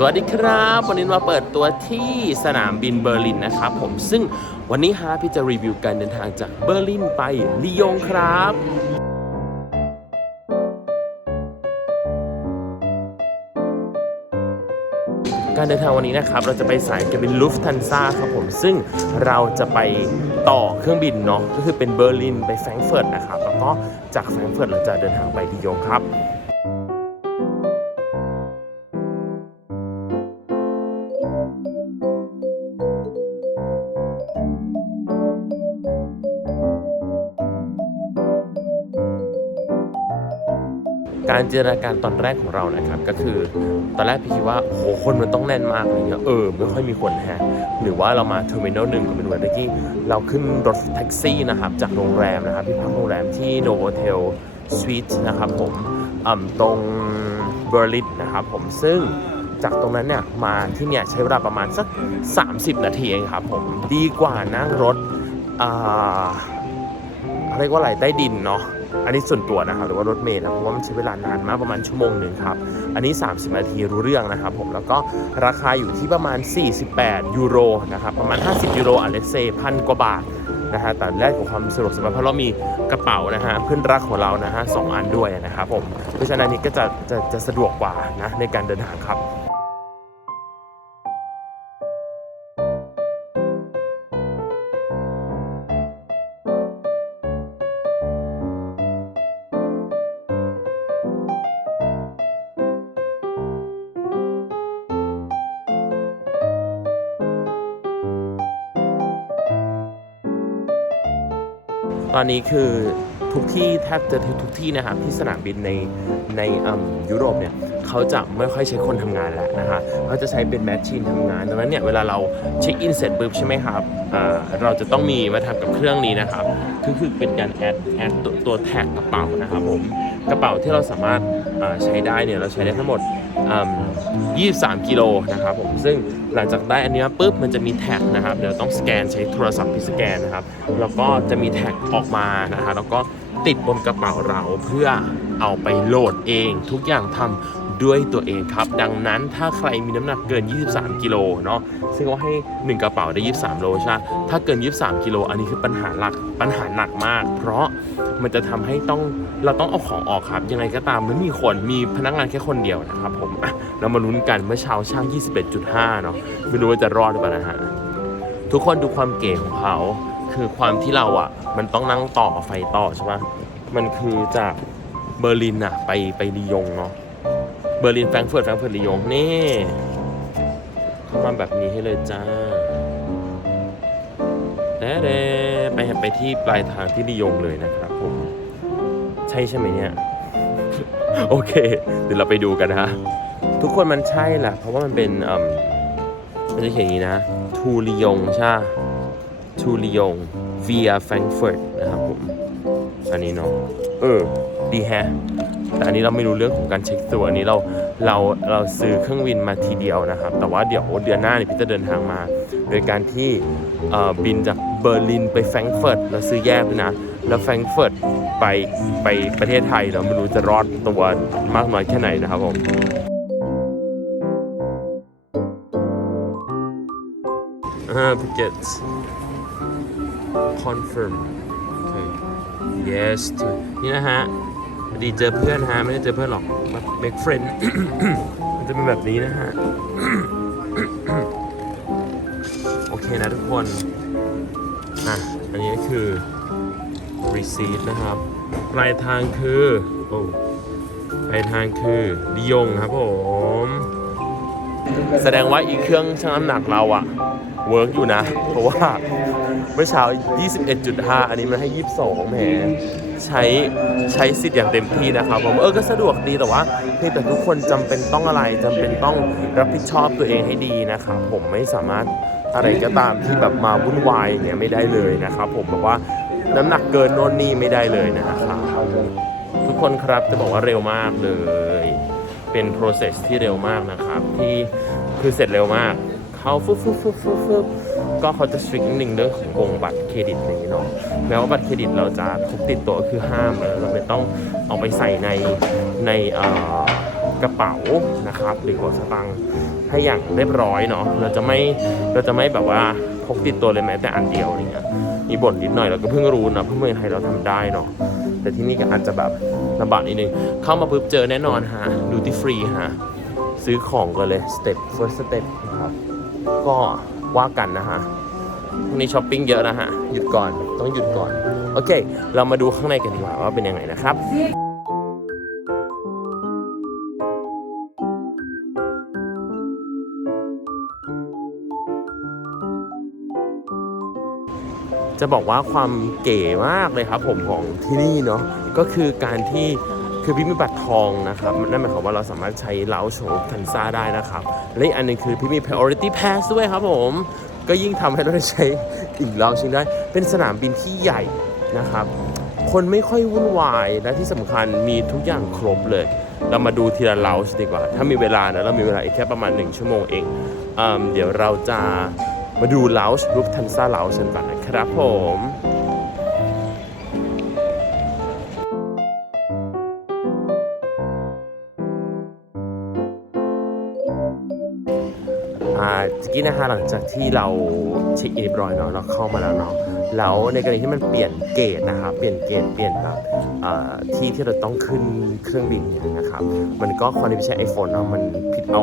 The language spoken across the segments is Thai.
สวัสดีครับ วันนี้มาเปิดตัวที่สนามบินเบอร์ลินนะครับผมซึ่งวันนี้ฮะพี่จะรีวิวการเดินทางจากเบอร์ลินไปลียงครับการเดินทางวันนี้นะครับเราจะไปสายการบินลูฟทันซาครับผมซึ่งเราจะไปต่อเครื่องบินเนาะก็คือเป็นเบอร์ลินไปแฟรงก์เฟิร์ตนะครับแล้วก็จากแฟรงก์เฟิร์ตเราจะเดินทางไปลียงครับ การจินตนาการตอนแรกของเรานะครับ ก็คือ ตอนแรกพี่คิดว่าโหคนมันต้องแน่นมากอะไรเงี้ยเออไม่ค่อยมีคนแฮะหรือว่าเรามาเทอร์มินอลหนึ่งก็เป็นวันเมื่อกี้เราขึ้นรถแท็กซี่นะครับ จากโรงแรมนะครับที่พักโรงแรมที่โนโวเทลสวีทนะครับผมอ่ำตรงเบอร์ลินนะครับผมซึ่งจากตรงนั้นเนี่ยมาที่เนี่ยใช้เวลาประมาณสัก 30 นาทีเองครับผมดีกว่านั่งรถอ่าเรียกว่าอะไรใต้ดินเนาะ อันนี้ส่วนตัวนะครับหรือว่ารถเมล์นะเพราะว่ามันใช้เวลานานมากประมาณชั่วโมงหนึ่งครับ อันนี้ 30 นาทีรู้เรื่องนะครับผมแล้วก็ราคาอยู่ที่ประมาณ 48 ยูโรนะครับประมาณ 50 ยูโรอันเลเซ่พันกว่าบาทนะฮะแต่แรกของความสะดวกสบายเพราะเรามีกระเป๋านะฮะเพื่อนรักของเรานะฮะสองอันด้วยนะครับผมเพราะฉะนั้นนนี้ก็จะจะจะสะดวกกว่านะในการเดินทางครับ อนนี้คือทุกที่แทบจะทุกที่นะครับที่สนามบินในในยุโรปเนี่ยเขาจะไม่ค่อยใช้คนทำงานแล้วนะฮะเขาจะใช้เป็นแมชชีนทำงานดังนั้นเนี่ยเวลาเราเช็คอินเสร็จปุ๊บใช่ไหมครับเราจะต้องมีมาทำกับเครื่องนี้นะครับคือคือเป็นการแอดแอดตัวตัวแท็กกระเป๋านะครับผมกระเป๋าที่เราสามารถใช้ได้เนี่ยเราใช้ได้ทั้งหมด 23 กิโลนะครับผมซึ่ง หลังจากได้อันนี้ปุ๊บมันจะมีแท็กนะครับเดี๋ยวต้องสแกนใช้โทรศัพท์พิสแกนนะครับแล้วก็จะมีแท็กออกมานะฮะแล้วก็ติดบนกระเป๋าเราเพื่อเอาไปโหลดเอง ทุกอย่างทำ ด้วยตัวเองครับ ดังนั้นถ้าใครมีน้ำหนักเกิน 23 กิโลเนาะซึ่งเขาให้ 1 กระเป๋าได้ 23 โลใช่ไหมถ้าเกิน 23 กิโล อันนี้คือปัญหาหลักปัญหาหนักมาก เพราะมันจะทำให้ต้องเราต้องเอาของออกครับ ยังไงก็ตามไม่มีคนมีพนักงานแค่คนเดียวนะครับผมเรามาลุ้นกันเมื่อเช้าช่าง 21.5 เนาะไม่รู้ว่าจะรอดหรือเปล่านะฮะทุกคนดูความเก๋ของเขาคือความที่เราอะ มันต้องนั่งต่อไฟต่อใช่ปะมันคือจากเบอร์ลินอะไปไปลียงเนาะ เบอร์ลินแฟรงก์เฟิร์ตแฟรงก์เฟิร์ตลียงนี่เข้ามาแบบนี้ให้เลยจ้าแด้ๆไปไปที่ปลายทางที่ลียงเลยนะครับผม ใช่ใช่ไหมเนี่ย โอเค เดี๋ยวเราไปดูกันนะ ทุกคนมันใช่แหละเพราะว่ามันเป็นอืมมันจะเขียนอย่างนี้นะ ทูลียงใช่ทูลียง via Frankfurt นะครับผม อันนี้เนาะเออ ดีแฮะ แต่อันนี้เราไม่รู้เรื่องของการเช็คตัวอันนี้เราเราเราซื้อเครื่องบินมาทีเดียวนะครับ แต่ว่าเดี๋ยวเดือนหน้าเนี่ยพี่จะเดินทางมา โดยการที่บินจากเบอร์ลินไปแฟรงก์เฟิร์ตเราซื้อแยกเลยนะแล้วแฟรงก์เฟิร์ตไปไปประเทศไทยเราไม่รู้จะรอดตัวมากน้อยแค่ไหนนะครับผมอ่า tickets confirm โอเค yes นี่นะฮะ พอดีเจอเพื่อนฮะ ไม่ได้เจอเพื่อนหรอกมา make friend มันจะเป็นแบบนี้นะฮะ โอเคนะทุกคน อะ อันนี้ก็คือ receipt นะครับ ปลายทางคือ โอ้ปลายทางคือดิยงครับผม แสดงว่าอีกเครื่องชั่งน้ำหนักเราอะเวิร์กอยู่นะ เพราะว่าเมื่อเช้า 21.5 อันนี้มันให้ 22แหม ใช้ใช้สิทธิ์อย่างเต็มที่นะครับผมเออก็สะดวกดีแต่ว่าเพียงแต่ทุกคนจำเป็นต้องอะไรจำเป็นต้องรับผิดชอบตัวเองให้ดีนะครับผมไม่สามารถอะไรก็ตามที่แบบมาวุ่นวายอย่างเงี้ยไม่ได้เลยนะครับผมแบบว่าน้ำหนักเกินโน่นนี่ไม่ได้เลยนะครับทุกคนครับจะบอกว่าเร็วมากเลย เป็น process ที่เร็วมากนะครับ ที่คือเสร็จเร็วมาก เขาฟึบฟึบฟึบฟึบฟึบ ก็เขาจะ strict นิดนึงเรื่องของวงบัตรเครดิตนี้เนาะแม้ว่าบัตรเครดิตเราจะพกติดตัวก็คือห้ามเลยเราไม่ต้องเอาไปใส่ในในกระเป๋านะครับหรือกระเป๋าสตางค์ให้อย่างเรียบร้อยเนาะเราจะไม่เราจะไม่แบบว่าพกติดตัวเลยแม้แต่อันเดียวอะไรเงี้ยมีบ่นนิดหน่อยเราก็เพิ่งรู้นะเพราะเมืองไทยเราทำได้เนาะแต่ที่นี่ก็อาจจะแบบลำบากนิดนึงเข้ามาปุ๊บเจอแน่นอนฮะดูที่ฟรีฮะซื้อของก่อนเลยสเต็ป first step นะครับก็ ว่ากันนะฮะพรุ่งนี้ช้อปปิ้งเยอะนะฮะ หยุดก่อน ต้องหยุดก่อน โอเค เรามาดูข้างในกันดีกว่าว่าเป็นยังไงนะครับจะบอกว่าความเก๋มากเลยครับผมของที่นี่เนาะก็คือการที่ คือพี่มีบัตรทองนะครับนั่นหมายความว่าเราสามารถใช้เล้าโฉมคันซ่าได้นะครับ และอีกอันหนึงคือพี่มี priority pass ด้วยครับผม ก็ยิ่งทำให้เราได้ใช้อีกเล้าชิงได้ เป็นสนามบินที่ใหญ่นะครับ คนไม่ค่อยวุ่นวายและที่สำคัญมีทุกอย่างครบเลย เรามาดูทีละเล้าดีกว่า ถ้ามีเวลานะเรามีเวลาอีกแค่ประมาณ 1 ชั่วโมงเองเอเดี๋ยวเราจะมาดูเล้ารูปทันซ่าเล้าชันก่อนนะครับผม กี้นะคะหลังจากที่เราเช็คอินเรียบร้อยเนาะเราเข้ามาแล้วเนาะแล้วในกรณีที่มันเปลี่ยนเกตนะครับเปลี่ยนเกตเปลี่ยนแบบที่ที่เราต้องขึ้นเครื่องบินเนี่ยนะครับมันก็คนที่ใช้ iPhone เนาะมันผิดเอา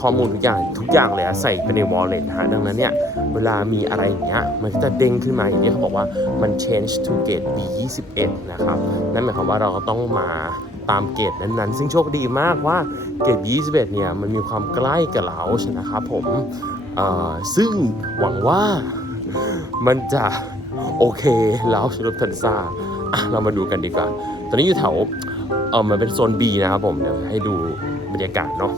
ข้อมูลทุกอย่างทุกอย่างเลยอะใส่ไปใน wallet ฮะดังนั้นเนี่ยเวลามีอะไรอย่างเงี้ยมันก็จะเด้งขึ้นมาอย่างนี้ยเขาบอกว่ามัน change to gate B21 นะครับนั่นหมายความว่าเราก็ต้องมาตามเกตนั้นๆ ซึ่งโชคดีมากว่าเกต B21 เนี่ยมันมีความใกล้กับเราชนะครับผม ซึ่งหวังว่ามันจะโอเคแล้วสำหรับทันซ่าเรามาดูกันดีกว่า ตอนนี้อยู่แถวเออมันเป็นโซน B นะครับผม เดี๋ยวให้ดูบรรยากาศเนาะ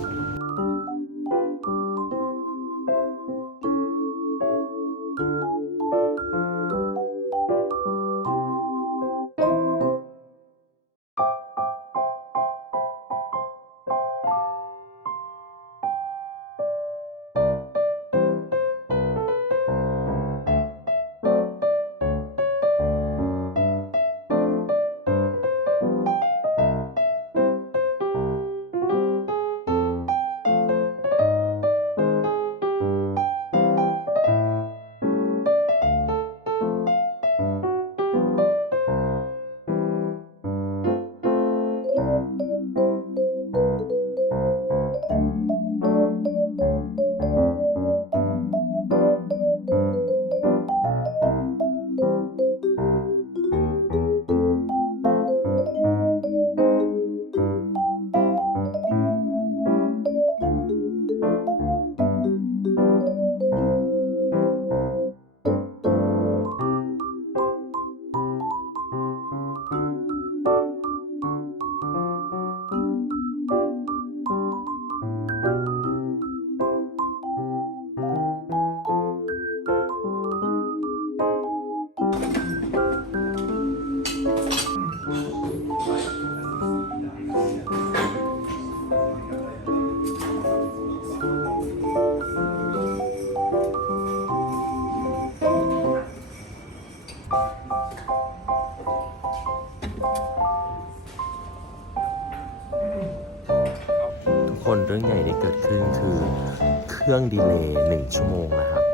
เครื่องดีเลย์หนึ่งชั่วโมงนะครับ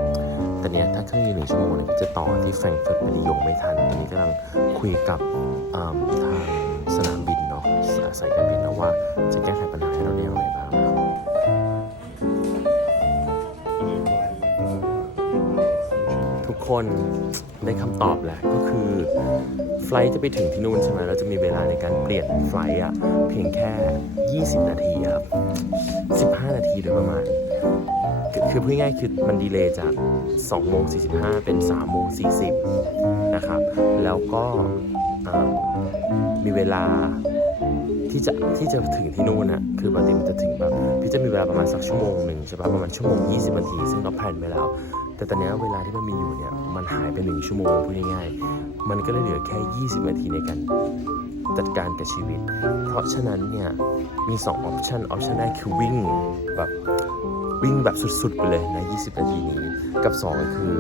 แต่เนี้ยถ้าเครื่องดีเลย์หนึ่งชั่วโมงเนี่ยจะต่อที่แฟรงก์เฟิร์ตไปนิยมไม่ทัน ตอนนี้กำลังคุยกับทางสนามบินเนาะสายการบินนะว่าจะแก้ไขปัญหาให้เราได้อย่างไรบ้างนะครับทุกคนได้คำตอบแหละก็คือ ไฟล์จะไปถึงที่นู่นใช่ไหมเราจะมีเวลาในการเปลี่ยนไฟล์อะเพียงแค่ 20 นาทีครับ 15 นาทีโดยประมาณ คือคือพูดง่ายคือมันดีเลย์จาก2โมง45 เป็น3โมง40 นะครับ แล้วก็มีเวลาที่จะที่จะถึงที่นู่นน่ะคือปกติมันจะถึงแบบพี่จะมีเวลาประมาณสักชั่วโมงหนึ่งใช่ปะประมาณชั่วโมง 20นาที ซึ่งเราแพนไปแล้ว แต่ตอนนี้เวลาที่มันมีอยู่เนี่ยมันหายไปหนึ่งชั่วโมงพูดง่ายๆมันก็เลยเหลือแค่ 20 นาทีในการจัดการกับชีวิต เพราะฉะนั้นเนี่ยมี2ออปชันออปชันแรกคือวิ่งแบบ วิ่งแบบสุดๆ ไปเลยนะ 20 นาทีนี้ กับ 2 ก็คือ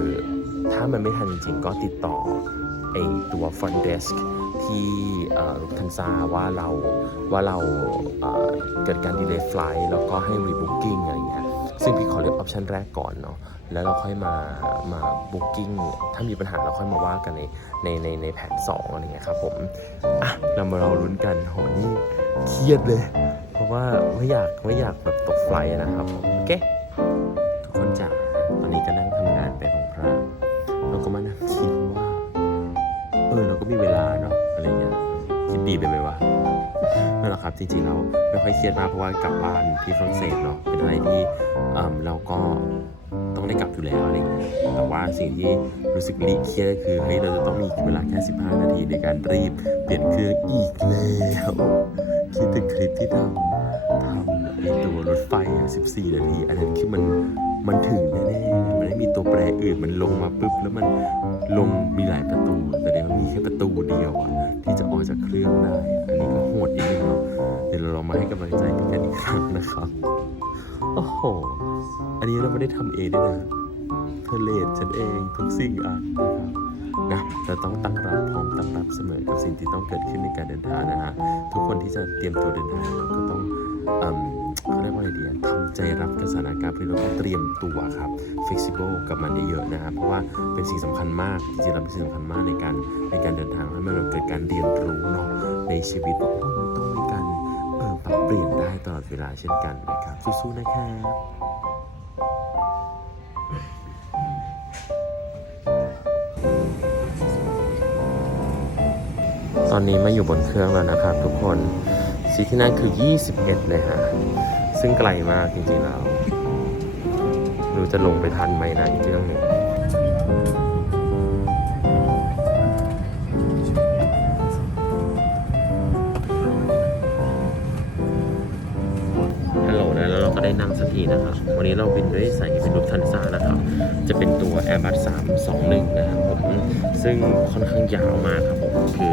ถ้ามันไม่ทันจริงๆ ก็ติดต่อไอตัว front desk ที่ทันซาว่าเราว่าเราเกิดการดีเลย์ไฟล์แล้วก็ให้รีบุ๊กิ้งอะไรเงี้ยซึ่งพี่ขอเลือกออปชันแรกก่อนเนาะแล้วเราค่อยมามาบุ๊กิ้งถ้ามีปัญหาเราค่อยมาว่ากันในในในในแผน 2 อะไรเงี้ยครับผม อะ เรามาเราลุ้นกันโหนี่เครียดเลย ราะว่าไม่อยากไม่อยากแบบตกไฟนะครับผมโอเคทุกคนจ๋าตอนนี้ก็นั่งทำงานไปของพระเราก็มานั่งคิดว่า เออเราก็มีเวลาเนาะอะไรเงี้ยคิดดีไปไหมวะนั่นแหละครับจริงๆเราไม่ค่อยเครียดมากเพราะว่ากลับบ้านที่ฝรั่งเศสเนาะเป็นอะไรที่เอิ่มเราก็ต้องได้กลับอยู่แล้วอะไรเงี้ยแต่ว่าสิ่งที่รู้สึกรีเครียดก็คือเฮ้ยเราจะต้องมีเวลาแค่ 15 นาทีในการรีบเปลี่ยนเครื่องอีกแล้วคิดถึงคลิปที่ทำำไอตัวรถไฟอะ14 นาที อันนั้นคือมันมันถึงแน่ๆมันไม่มีตัวแปรอื่นมันลงมาปุ๊บแล้วมันลงมีหลายประตู แต่เดี๋ยวมันมีแค่ประตูเดียวอะที่จะออกจากเครื่องได้ อันนี้ก็โหดนิดนึงเนาะเดี๋ยวเราลองมาให้กำลังใจกันอีกครั้งนะครับโอ้โหอันนี้เราไม่ได้ทำเองด้วยนะเธอเลดฉันเองทุกสิ่งอะนะครับนะเราต้องตั้งรับพร้อมตั้งรับเสมอกับสิ่งที่ต้องเกิดขึ้นในการเดินทางนะฮะทุกคนที่จะเตรียมตัวเดินทางก็ต้อง ว่าอะไรดีทำใจรับกับสถานการณ์เพื่อเราต้องเตรียมตัวครับ flexible กับมันเยอะๆนะครับ เพราะว่าเป็นสิ่งสำคัญมาก จริงๆเราเป็นสิ่งสำคัญมากในการในการเดินทางให้มันเกิดการเรียนรู้เนาะในชีวิตว่าโอ้มันต้องมีการเปรับเปลี่ยนได้ตลอดเวลาเช่นกันนะครับ สู้ๆนะครับตอนนี้มาอยู่บนเครื่องแล้วนะครับทุกคนซีทที่นั่งคือ 21 เลยฮะ ซึ่งไกลมากจริงๆแล้วดูจะลงไปทันไหมนะอีกเรื่องหนึ่งฮัลโหลนะแล้วเราก็ได้นั่งสักทีนะครับ วันนี้เราบินด้วยสายเป็นรูปทันซานะครับ จะเป็นตัว Airbus 321 นะครับผม ซึ่งค่อนข้างยาวมากครับผม คือ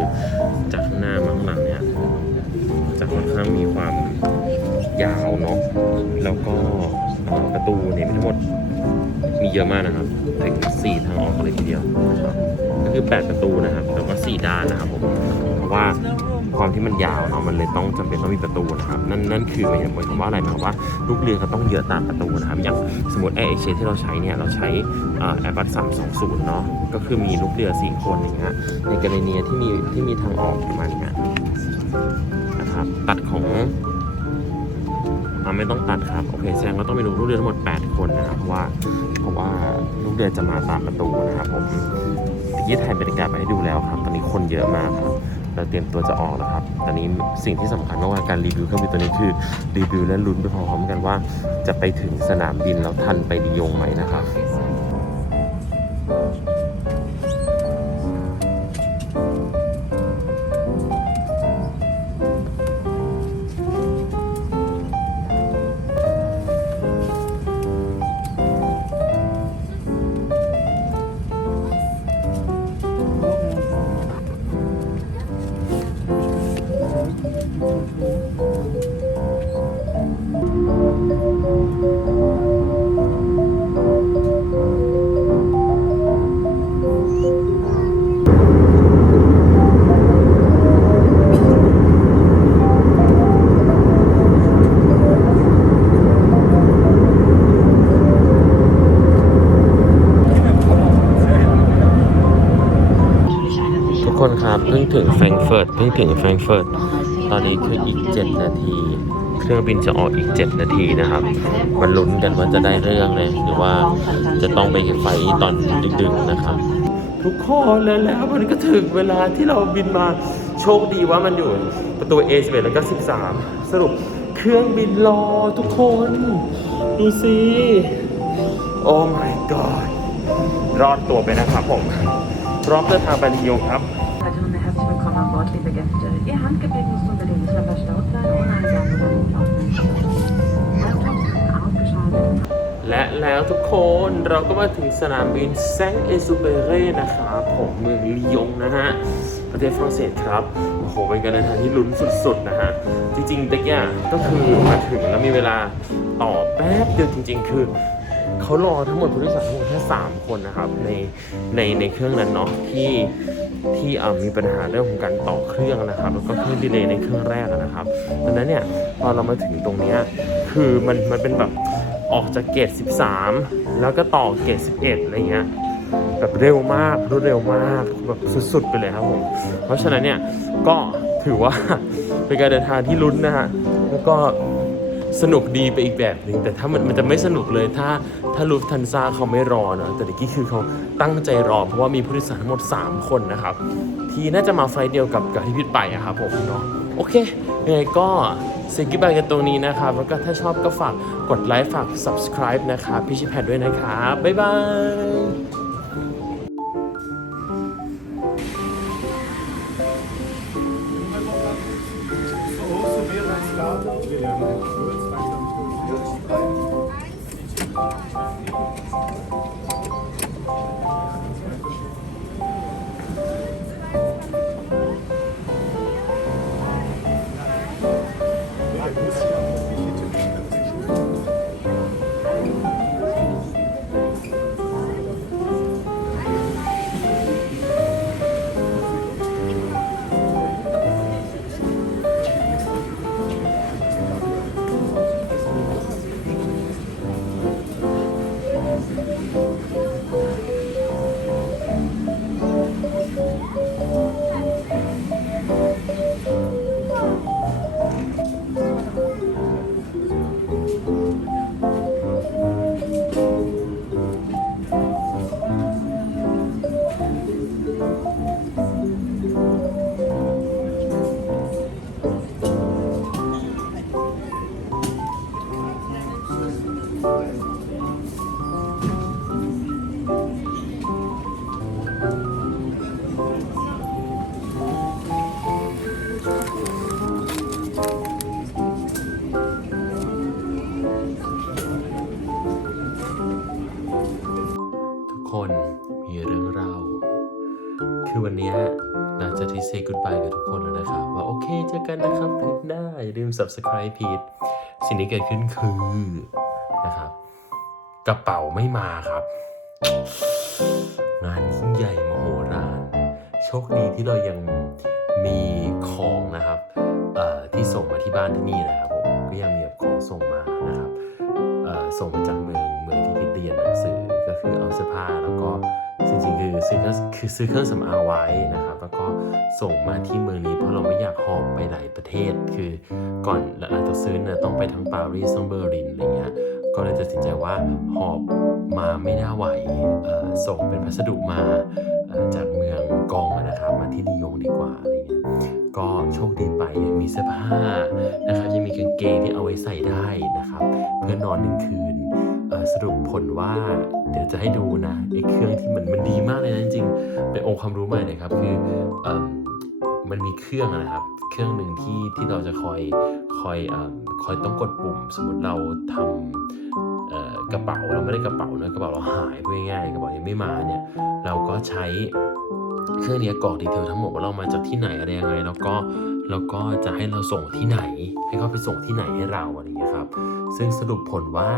จากข้างหน้ามาข้างหลังเนี่ยจะค่อนข้างมีความ ยาวเนาะแล้วก็ประตูเนี่ยมีทั้งหมดมีเยอะมากนะครับถึง4ทางออกเลยทีเดียวนะครับก็คือ 8 ประตูนะครับแต่ว่า4ด้านนะครับผมเพราะว่าความที่มันยาวเนาะมันเลยต้องจำเป็นต้องมีประตูนะครับนั่นนั่นคือหมายถึงหมายความว่าอะไรหมายความว่าลูกเรือก็ต้องเยอะตามประตูนะครับอย่างสมมติแอร์เอเชียที่เราใช้เนี่ยเราใช้แอร์บัส320เนาะก็คือมีลูกเรือ 4 คนอย่างเงี้ยในกรณีที่มีที่มีทางออกประมาณ ไม่ต้องตัดครับ โอเคแสดงว่าต้องมีลูกเรือทั้งหมด 8 คนนะครับเพราะว่าเพราะว่าลูกเรือจะมาตามประตูนะครับผมเมื่อกี้ถ่ายบรรยากาศไปให้ดูแล้วครับ ตอนนี้คนเยอะมากครับเราเตรียมตัวจะออกแล้วครับ ตอนนี้สิ่งที่สำคัญมากๆการรีวิวเครื่องบินตัวนี้คือรีวิวและลุ้นไปพร้อมๆกันว่า จะไปถึงสนามบินแล้วทันไปดียงไหมนะครับ เพิ่งถึงแฟรงก์เฟิร์ตเพิ่งถึงแฟรงก์เฟิร์ตตอนนี้คืออีก 7 นาที เครื่องบินจะออกอีก 7 นาทีนะครับ มันลุ้นกันว่าจะได้เรื่องเลยหรือว่าจะต้องไปไฟตอนดึกๆนะครับ ทุกคนแล้วแล้วมันก็ถึงเวลาที่เราบินมาโชคดีว่ามันอยู่ประตู A11 แล้วก็ 13 สรุปเครื่องบินรอทุกคน ดูสิโอ้ my god รอดตัวไปนะครับผมพร้อมเดินทางไปลียงครับ คนเราก็มาถึงสนามบินแซงเอซูเปเร่นะครับผมเมืองลียงนะฮะประเทศฝรั่งเศสครับโอ้โหเป็นการเดินทางที่ลุ้นสุดๆนะฮะจริงๆตะกี้ก็คือมาถึงแล้วมีเวลาต่อแป๊บเดียวจริง ๆ คือเขารอทั้งหมดผู้โดยสารทั้งหมดแค่3คนนะครับในในในเครื่องนั้นเนาะที่ที่มีปัญหาเรื่องของการต่อเครื่องนะครับ แล้วก็เครื่องดีเลย์ในเครื่องแรกนะครับดังนั้นเนี่ยพอเรามาถึงตรงนี้คือมันมันเป็นแบบ ออกจากเกต13 แล้วก็ต่อเกต11อะไรเงี้ยแบบเร็วมากรวดเร็วมากแบบสุดๆไปเลยครับผมเพราะฉะนั้นเนี่ยก็ถือว่าเป็นการเดินทางที่ลุ้นนะฮะแล้วก็สนุกดีไปอีกแบบหนึ่งแต่ถ้ามันมันจะไม่สนุกเลยถ้าถ้าลูฟทันซาเขาไม่รอเนอะแต่เมื่อกี้คือเขาตั้งใจรอ เพราะว่ามีผู้โดยสารทั้งหมด 3 คนนะครับ ที่น่าจะมาไฟล์เดียวกับกับที่พิทไปอะครับผมเนาะโอเคยังไงก็ ซ็กิบายกันตรงนี้นะครับ แล้วก็ถ้าชอบก็ฝากกดไลค์ฝาก subscribe นะครับพี่ชิแพดด้วยนะครับ บ๊ายบาย ม subscribe พีดสิ่งที่เกิดขึ้นคือนะครับ กระเป๋าไม่มาครับ งานยิ่งใหญ่มโหฬารโชคดีที่เรายังมีของนะครับที่ส่งมาที่บ้านที่นี่นะครับผมก็ยังมีของส่งมานะครับส่งมาจากเมืองเมืองที่พิดเรียนหนังสือก็คือเอาเสื้อผ้าแล้วก็ จริงๆคือซื้อเครื่องซื้อเครื่องสำอางไว้นะครับ แล้วก็ส่งมาที่เมืองนี้เพราะเราไม่อยากหอบไปหลายประเทศ คือก่อนหลังจากซื้อเนี่ยต้องไปทั้งปารีสทั้งเบอร์ลินอะไรเงี้ยก็เลยตัดสินใจว่าหอบมาไม่น่าไหวส่งเป็นพัสดุมาจากเมืองกองนะครับ มาที่นิยงดีกว่าอะไรเงี้ยก็โชคดีไปยังมีเสื้อผ้านะครับยังมีกางเกงที่เอาไว้ใส่ได้นะครับ เพื่อนอนหนึ่งคืน สรุปผลว่า เดี๋ยวจะให้ดูนะไอ้เครื่องที่มันมันดีมากเลยนะจริงๆเป็นองค์ความรู้ใหม่เลยครับ คืออมันมีเครื่องนะครับ เครื่องหนึ่งที่ที่เราจะคอยคอยอคอยต้องกดปุ่ม สมมติเราทำกระเป๋าเราไม่ได้กระเป๋านะกระเป๋าเราหายพูดง่ายๆกระเป๋ายังไม่มาเนี่ยเราก็ใช้เครื่องนี้กรอกดีเทลทั้งหมดว่าเรามาจากที่ไหนอะไรยังไง แล้วก็แล้วก็จะให้เราส่งที่ไหน ให้เขาไปส่งที่ไหนให้เราอะไรอย่างเงี้ยครับ ซึ่งสรุปผลว่า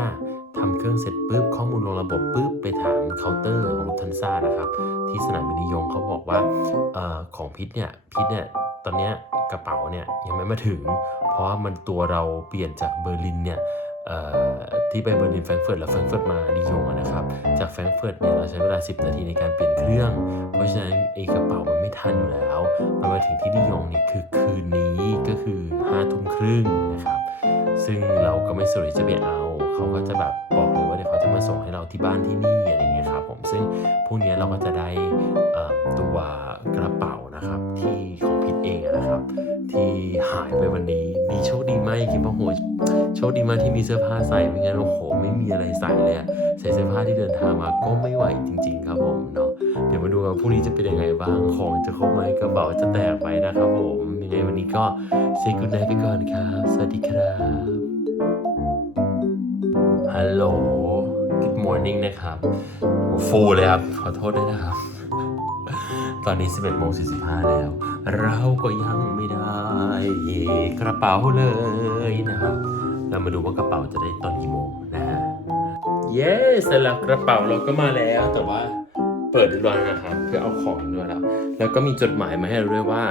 ทำเครื่องเสร็จปุ๊บข้อมูลลงระบบปุ๊บไปถามเคาน์เตอร์ของลุทันซ่านะครับ ที่สนามบินนิยมเขาบอกว่าออของพิษเนี่ยพิษเนี่ยตอนนี้กระเป๋าเนี่ยยังไม่มาถึง เพราะว่ามันตัวเราเปลี่ยนจากเบอร์ลินเนี่ยที่ไปเบอร์ลินแฟรงก์เฟิร์ตแล้วแฟรงก์เฟิร์ตมานิยอะนะครับ จากแฟรงก์เฟิร์ตเนี่ยเราใช้เวลา 10 นาทีในการเปลี่ยนเครื่อง เพราะฉะนั้นไอ้กระเป๋ามันไม่ทันอยู่แล้ว มันมาถึงที่นิยมเนี่ยคือคืนนี้ก็คือ5้าทุ่มครึ่งนะครับ ซึ่งเราก็ไม่สะดวกที่จะไปเอา เขาก็จะแบบบอกเลยว่าเดี๋ยวเขาจะมาส่งให้เราที่บ้านที่นี่อะไรเงี้ยครับผมซึ่งพวกนี้เราก็จะได้ตัวกระเป๋านะครับที่ของพิษเองนะครับ ที่หายไปวันนี้ดีโชคดีมากคิดว่าโหโชคดีมากที่มีเสื้อผ้าใส่ไม่งั้นโอ้โหไม่มีอะไรใส่เลยใส่เสื้อผ้าที่เดินทางมาก็ไม่ไหวจริง ๆ ครับผมเนาะเดี๋ยวมาดูกันพรุ่งนี้จะเป็นยังไงบ้างของจะครบไหมกระเป๋าจะแตกไหมนะครับผมยังไงวันนี้ก็เซกุนไนไปก่อนครับ สวัสดีครับ ฮัลโหล Good morning นะครับ ฟูเลยครับ ขอโทษด้วยนะครับ ตอนนี้ 11โมง45 แล้ว เราก็ยังไม่ได้กระเป๋าเลยนะครับ เรามาดูว่ากระเป๋าจะได้ตอนกี่โมงนะฮะ เย้เสร็จแล้วกระเป๋าเราก็มาแล้ว แต่ว่าเปิดดูแล้วนะครับ เพื่อเอาของด้วยแล้ว แล้วก็มีจดหมายมาให้เราด้วยว่า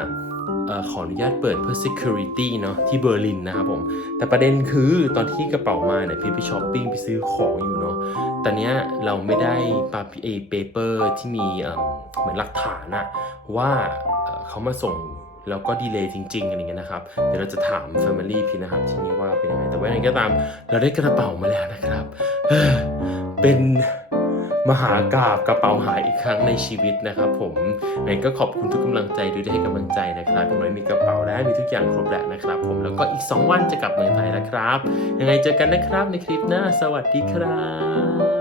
ขออนุญาตเปิดเพื่อ security เนาะที่เบอร์ลินนะครับผม แต่ประเด็นคือตอนที่กระเป๋ามาเนี่ยพี่ไปช้อปปิ้งไปซื้อของอยู่เนาะแต่เนี้ยเราไม่ได้ปาเอเปเปอร์ที่มีเหมือนหลักฐานอะว่าเขามาส่งแล้วก็ดีเลย์จริงๆอะไรเงี้ยนะครับ เดี๋ยวเราจะถาม Family พี่นะครับ ที่นี่ว่าเป็นยังไงแต่ว่ายังไงก็ตาม เราได้กระเป๋ามาแล้วนะครับ เป็น มหากราบกระเป๋าหายอีกครั้งในชีวิตนะครับผมไงก็ขอบคุณทุกกำลังใจด้วยที่ให้กำลังใจนะครับอย่างน้อยมีกระเป๋าและมีทุกอย่างครบแล้วนะครับ ผมแล้วก็อีก 2 วันจะกลับเมืองไทยแล้วครับ ยังไงเจอกันนะครับในคลิปหน้า สวัสดีครับ